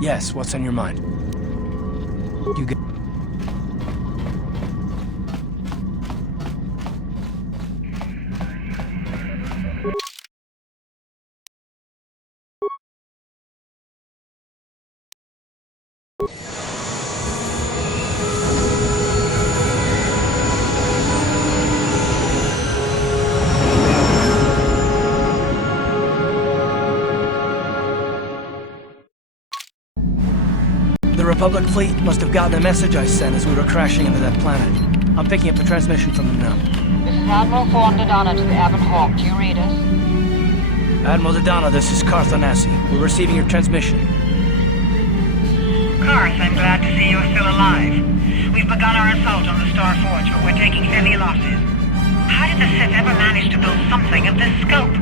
Yes, what's on your mind? You get... The Republic fleet must have gotten a message I sent as we were crashing into that planet. I'm picking up a transmission from them now. This is Admiral Thorn Dodonna to the Avon Hawk. Do you read us? Admiral Dodonna, this is Carthonasi. We're receiving your transmission. Carth, I'm glad to see you're still alive. We've begun our assault on the Star Forge, but we're taking heavy losses. How did the Sith ever manage to build something of this scope?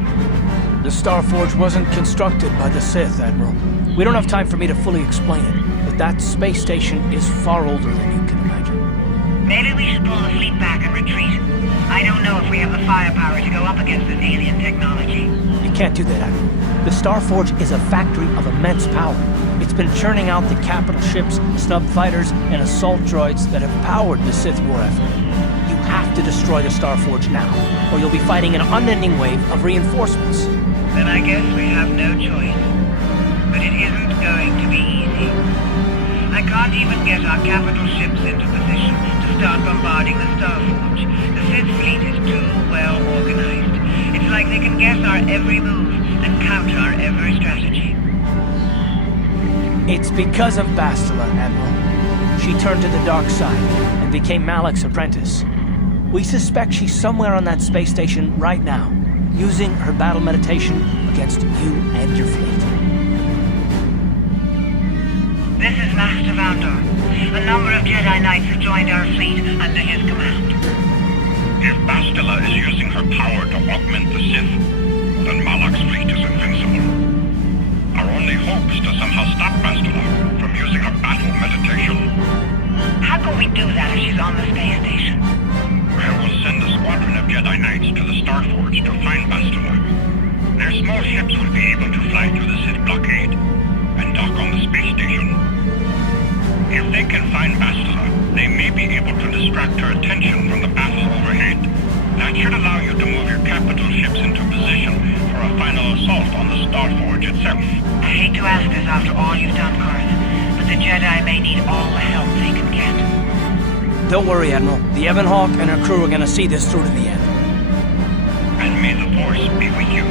The Star Forge wasn't constructed by the Sith, Admiral. We don't have time for me to fully explain it, but that space station is far older than you can imagine. Maybe we should pull the fleet back and retreat. I don't know if we have the firepower to go up against this alien technology. You can't do that, Admiral. The Star Forge is a factory of immense power. It's been churning out the capital ships, snub fighters, and assault droids that have powered the Sith war effort. You have to destroy the Star Forge now, or you'll be fighting an unending wave of reinforcements. Then I guess we have no choice. But it isn't going to be easy. I can't even get our capital ships into position to start bombarding the Star Forge. The Sith fleet is too well organized. It's like they can guess our every move and counter our every strategy. It's because of Bastila, Admiral. She turned to the dark side and became MAGIX's apprentice. We suspect she's somewhere on that space station right now, using her battle meditation against you and your fleet. This is Master Vandor. A number of Jedi Knights have joined our fleet under his command. If Bastila is using her power to augment the Sith, then MAGIX's fleet is invincible. Our only hope is to somehow stop Bastila from using her battle meditation. How can we do that if she's on the space station? I will send a squadron of Jedi Knights to the Star Forge to find Bastila. Their small ships will be able to fly through the Sith blockade and dock on the space station. If they can find Bastila, they may be able to distract her attention from the battle overhead. That should allow you to move your capital ships into position for a final assault on the Star Forge itself. I hate to ask this after all you've done, Carth, but the Jedi may need all the help they can get. Don't worry, Admiral. The Avon Hawk and her crew are gonna see this through to the end. And may the Force be with you.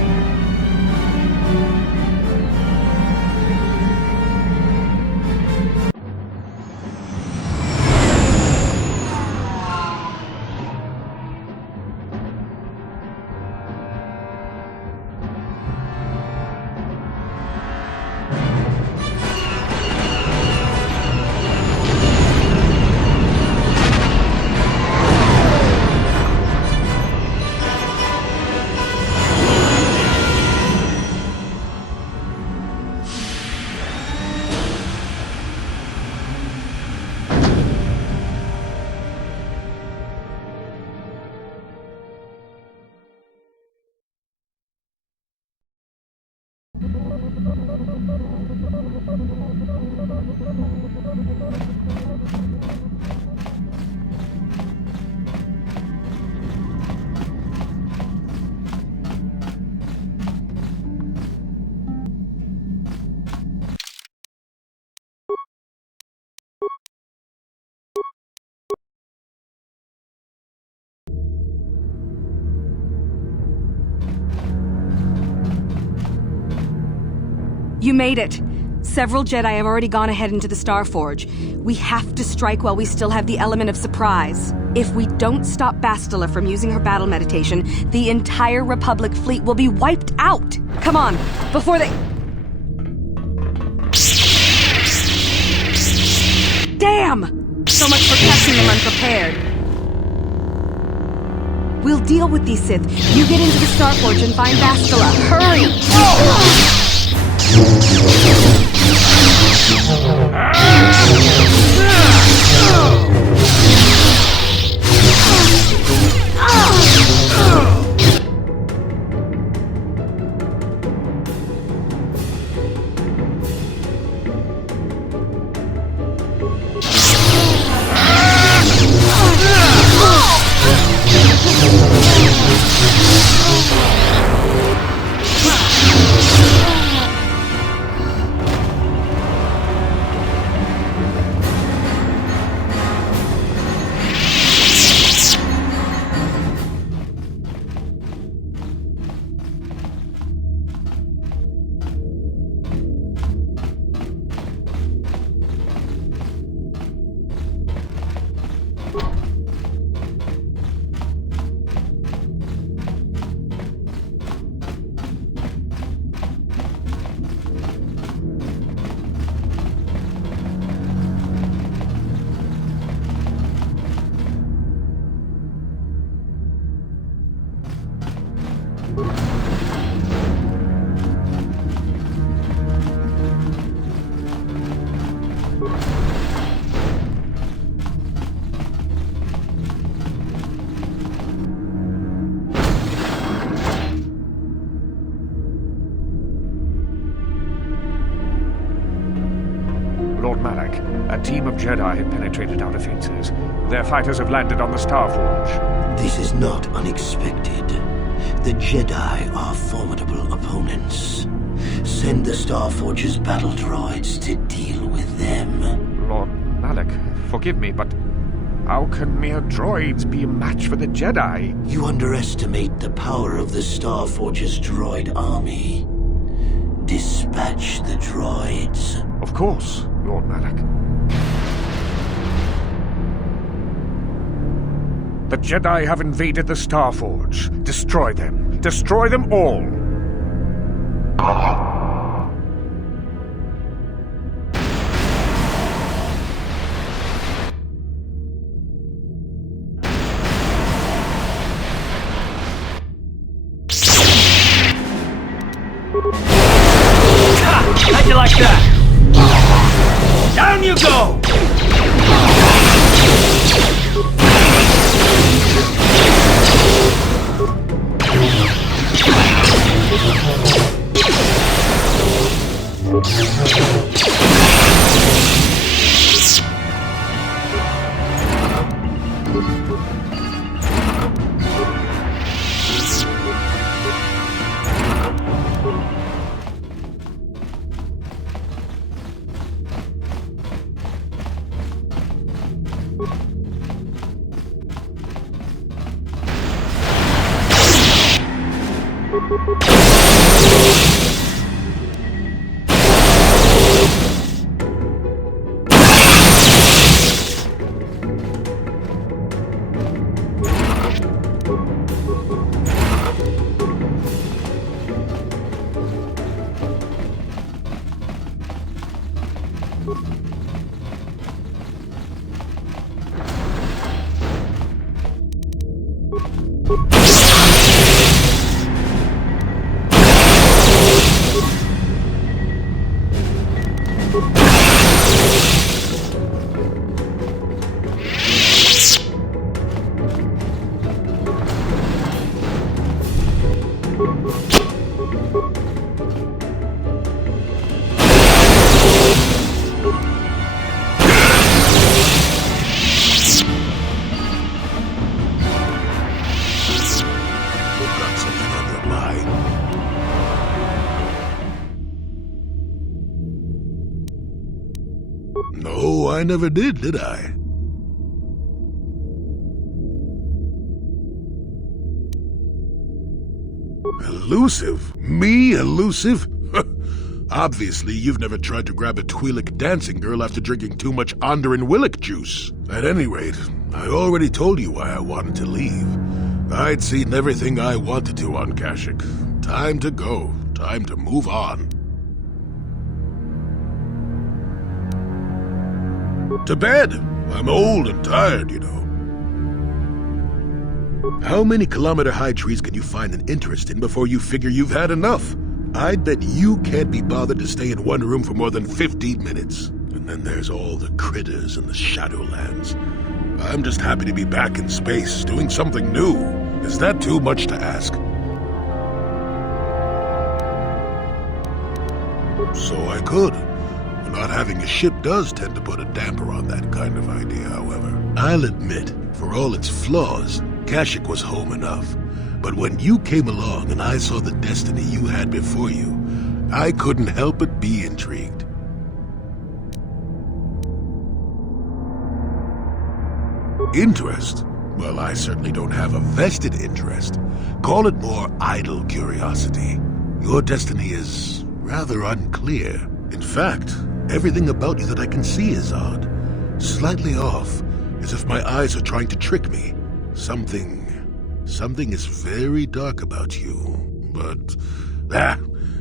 You made it. Several Jedi have already gone ahead into the Star Forge. We have to strike while we still have the element of surprise. If we don't stop Bastila from using her battle meditation, the entire Republic fleet will be wiped out. Come on, before they... Damn! So much for catching them unprepared. We'll deal with these Sith. You get into the Star Forge and find Bastila. Hurry! Malak. A team of Jedi had penetrated our defenses. Their fighters have landed on the Starforge. This is not unexpected. The Jedi are formidable opponents. Send the Starforge's battle droids to deal with them. Lord Malak, forgive me, but how can mere droids be a match for the Jedi? You underestimate the power of the Starforge's droid army. Dispatch the droids. Of course, Lord Malak. The Jedi have invaded the Starforge. Destroy them. Destroy them all. How'd you like that? Down you go! No, I never did I? Elusive? Me elusive? Obviously, you've never tried to grab a Twi'lek dancing girl after drinking too much Onderan Willick juice. At any rate, I already told you why I wanted to leave. I'd seen everything I wanted to on Kashyyyk. Time to go. Time to move on. To bed. I'm old and tired, you know. How many kilometer-high trees can you find an interest in before you figure you've had enough? I'd bet you can't be bothered to stay in one room for more than 15 minutes. And then there's all the critters and the Shadowlands. I'm just happy to be back in space, doing something new. Is that too much to ask? So I could. Not having a ship does tend to put a damper on that kind of idea, however. I'll admit, for all its flaws, Kashyyyk was home enough. But when you came along and I saw the destiny you had before you, I couldn't help but be intrigued. Interest? Well, I certainly don't have a vested interest. Call it more idle curiosity. Your destiny is rather unclear. In fact, everything about you that I can see is odd. Slightly off, as if my eyes are trying to trick me. Something is very dark about you. But,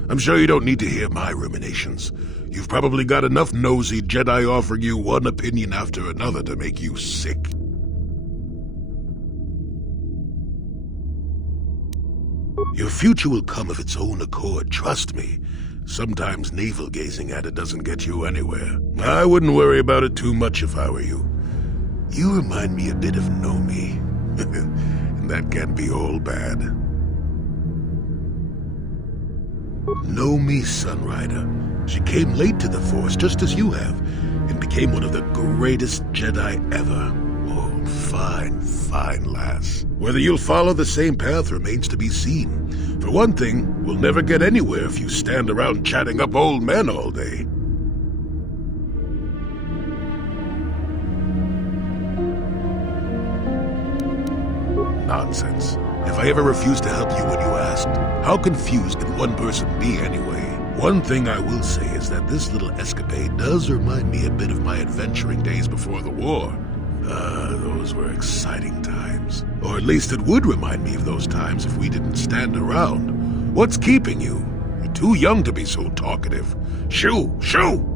I'm sure you don't need to hear my ruminations. You've probably got enough nosy Jedi offering you one opinion after another to make you sick. Your future will come of its own accord, trust me. Sometimes navel-gazing at it doesn't get you anywhere. I wouldn't worry about it too much if I were you. You remind me a bit of Nomi. And that can't be all bad. Know me, Sunrider. She came late to the Force, just as you have, and became one of the greatest Jedi ever. Oh, fine, fine lass. Whether you'll follow the same path remains to be seen. For one thing, we'll never get anywhere if you stand around chatting up old men all day. Nonsense. If I ever refused to help you when you asked, how confused can one person be anyway? One thing I will say is that this little escapade does remind me a bit of my adventuring days before the war. Those were exciting times. Or at least it would remind me of those times if we didn't stand around. What's keeping you? You're too young to be so talkative. Shoo! Shoo!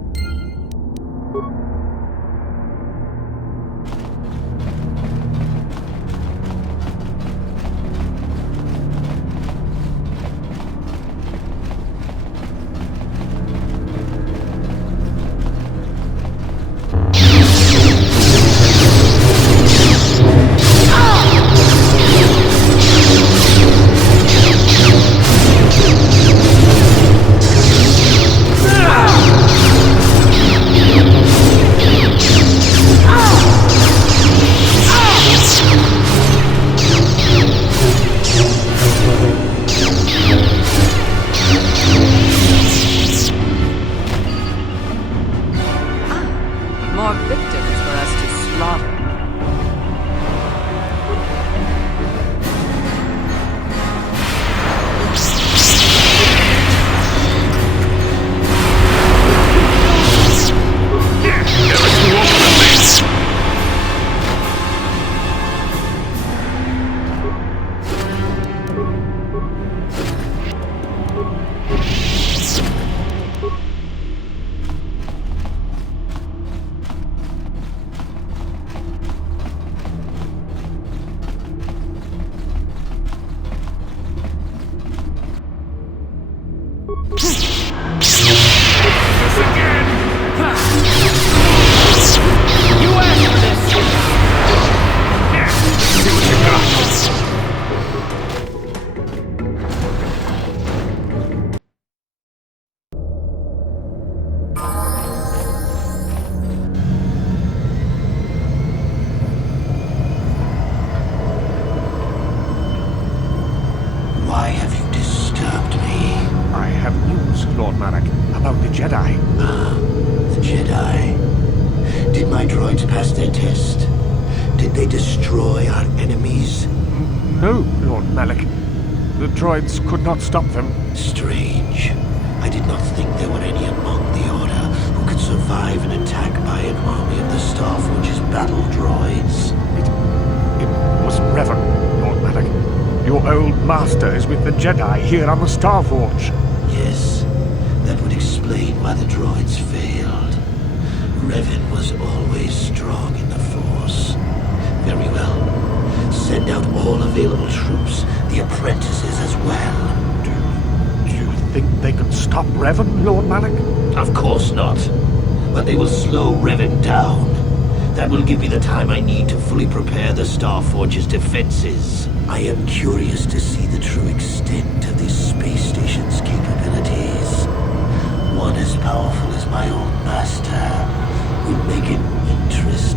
Could not stop them. Strange. I did not think there were any among the Order who could survive an attack by an army of the Starforge's battle droids. It was Revan, Lord Malik. Your old master is with the Jedi here on the Starforge. Yes, that would explain why the droids failed. Revan was always strong in the Force. Very well. Send out all available troops, the apprentices as well. Do you think they can stop Revan, Lord Malik? Of course not. But they will slow Revan down. That will give me the time I need to fully prepare the Starforge's defenses. I am curious to see the true extent of this space station's capabilities. One as powerful as my old master would make it interesting.